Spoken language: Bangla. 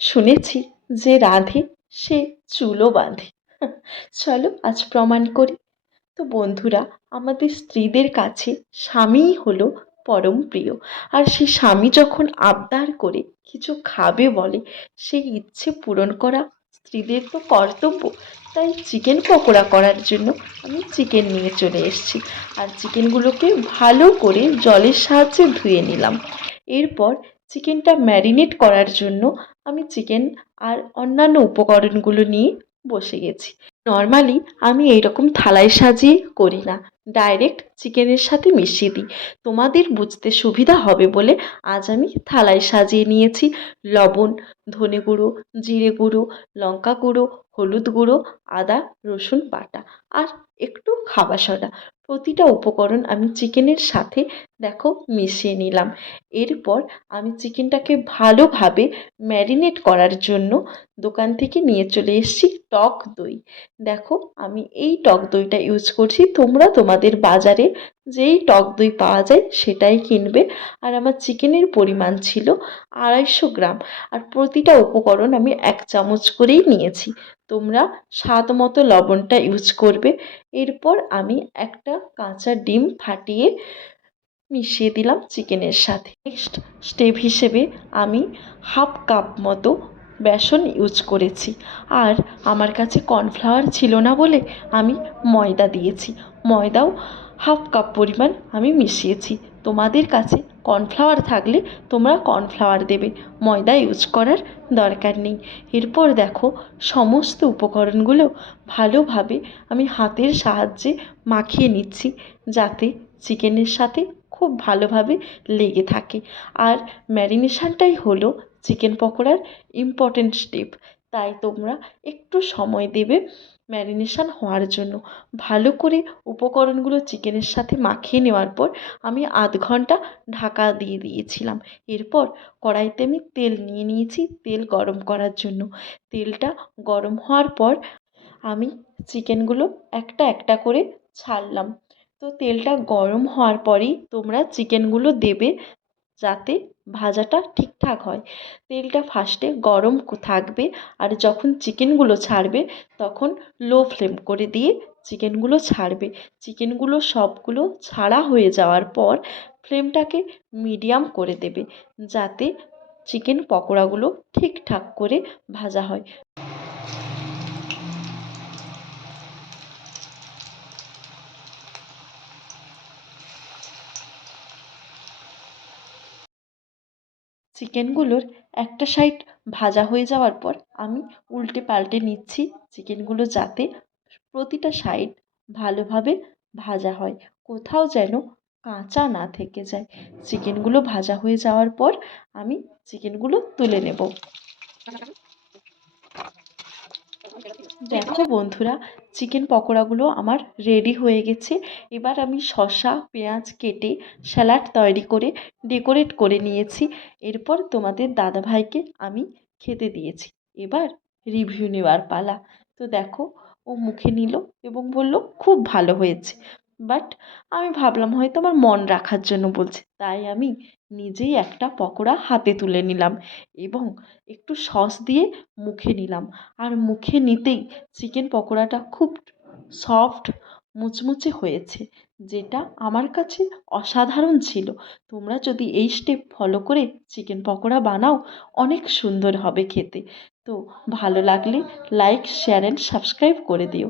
শুনেছি যে রাঁধে সে চুলও বাঁধে। চলো আজ প্রমাণ করি। তো বন্ধুরা, আমাদের স্ত্রীদের কাছে স্বামীই হলো পরম প্রিয়। আর সেই স্বামী যখন আবদার করে কিছু খাবে বলে, সেই ইচ্ছে পূরণ করা স্ত্রীদের তো কর্তব্য। তাই চিকেন পকোড়া করার জন্য আমি চিকেন নিয়ে চলে এসেছি। আর চিকেনগুলোকে ভালো করে জলের সাহায্যে ধুয়ে নিলাম। এরপর চিকেনটা ম্যারিনেট করার জন্য আমি চিকেন আর অন্যান্য উপকরণগুলো নিয়ে বসে গেছি। নর্মালি আমি এইরকম থালায় সাজিয়ে করি না, ডাইরেক্ট চিকেনের সাথে মিশিয়ে দিই। তোমাদের বুঝতে সুবিধা হবে বলে আজ আমি থালায় সাজিয়ে নিয়েছি লবণ, ধনে গুঁড়ো, জিরে গুঁড়ো, লঙ্কা গুঁড়ো হলুদ গুঁড়ো, আদা, রসুন বাটা আর একটু খাবার সোডা প্রতিটা উপকরণ আমি চিকেনের সাথে, দেখো, মিশিয়ে নিলাম। এরপর আমি চিকেনটাকে ভালোভাবে ম্যারিনেট করার জন্য দোকান থেকে নিয়ে চলে এসেছি টক দই। দেখো, আমি এই টক দইটা ইউজ করছি। তোমরা তোমাদের বাজারে যেই টক দই পাওয়া যায় সেটাই কিনবে। আর আমার চিকেনের পরিমাণ ছিল আড়াইশো গ্রাম। আর প্রতিটা উপকরণ আমি এক চামচ করেই নিয়েছি। তোমরা স্বাদ মতো লবণটা ইউজ করবে। এরপর আমি একটা কাঁচা ডিম ফাটিয়ে মিশিয়ে দিলাম চিকেনের সাথে। নেক্সট স্টেপ হিসেবে আমি হাফ কাপ মতো বেসন ইউজ করেছি। আর আমার কাছে কর্নফ্লাওয়ার ছিল না বলে আমি ময়দা দিয়েছি। ময়দাও হাফ কাপ পরিমাণ আমি মিশিয়েছি। তোমাদের কাছে কর্নফ্লাওয়ার থাকলে তোমরা কর্নফ্লাওয়ার দেবে। ময়দা ইউজ করার দরকার নেই। এরপর দেখো সমস্ত উপকরণগুলো ভালোভাবে আমি হাতের সাহায্যে মাখিয়ে নিচ্ছি যাতে চিকেনের সাথে খুব ভালোভাবে লেগে থাকে। আর ম্যারিনেশনটাই হলো চিকেন পকোড়ার ইম্পর্ট্যান্ট স্টেপ তাই তোমরা একটু সময় দেবে ম্যারিনেশান হওয়ার জন্য। ভালো করে উপকরণগুলো চিকেনের সাথে মাখিয়ে নেওয়ার পর আমি আধ ঘণ্টা ঢাকা দিয়ে দিয়েছিলাম। এরপর কড়াইতে আমি তেল নিয়ে নিয়েছি তেল গরম করার জন্য। তেলটা গরম হওয়ার পর আমি চিকেনগুলো একটা একটা করে ছাড়লাম। তো তেলটা গরম হওয়ার পরেই তোমরা চিকেনগুলো দেবে যাতে ভাজাটা ঠিকঠাক হয়। তেলটা ফার্স্টে গরম থাকবে আর যখন চিকেনগুলো ছাড়বে তখন লো ফ্লেম করে দিয়ে চিকেনগুলো ছাড়বে। চিকেনগুলো সবগুলো ছাড়া হয়ে যাওয়ার পর ফ্লেমটাকে মিডিয়াম করে দেবে যাতে চিকেন পকোড়াগুলো ঠিকঠাক করে ভাজা হয়। চিকেনগুলোর একটা সাইড ভাজা হয়ে যাওয়ার পর আমি উল্টে পাল্টে নিচ্ছি চিকেনগুলো যাতে প্রতিটা সাইড ভালোভাবে ভাজা হয়। কোথাও যেন কাঁচা না থেকে যায়। চিকেনগুলো ভাজা হয়ে যাওয়ার পর আমি চিকেনগুলো তুলে নেব। দেখো বন্ধুরা চিকেন পকোড়াগুলো আমার রেডি হয়ে গেছে। এবার আমি শসা, পেঁয়াজ কেটে স্যালাড তৈরি করে ডেকোরেট করে নিয়েছি। এরপর তোমাদের দাদাভাইকে আমি খেতে দিয়েছি। এবার রিভিউ নেওয়ার পালা। তো দেখো, ও মুখে নিল এবং বলল, খুব ভালো হয়েছে। বাট আমি ভাবলাম, হয়তো আমার মন রাখার জন্য বলছে। তাই আমি নিজেই একটা পকোড়া হাতে তুলে নিলাম এবং একটু সস দিয়ে মুখে নিলাম। আর মুখে নিতেই চিকেন পকোড়াটা খুব সফট মুচমুচে হয়েছে, যেটা আমার কাছে অসাধারণ ছিল। তোমরা যদি এই স্টেপ ফলো করে চিকেন পকোড়া বানাও, অনেক সুন্দর হবে খেতে। তো ভালো লাগলে লাইক শেয়ার অ্যান্ড সাবস্ক্রাইব করে দিও।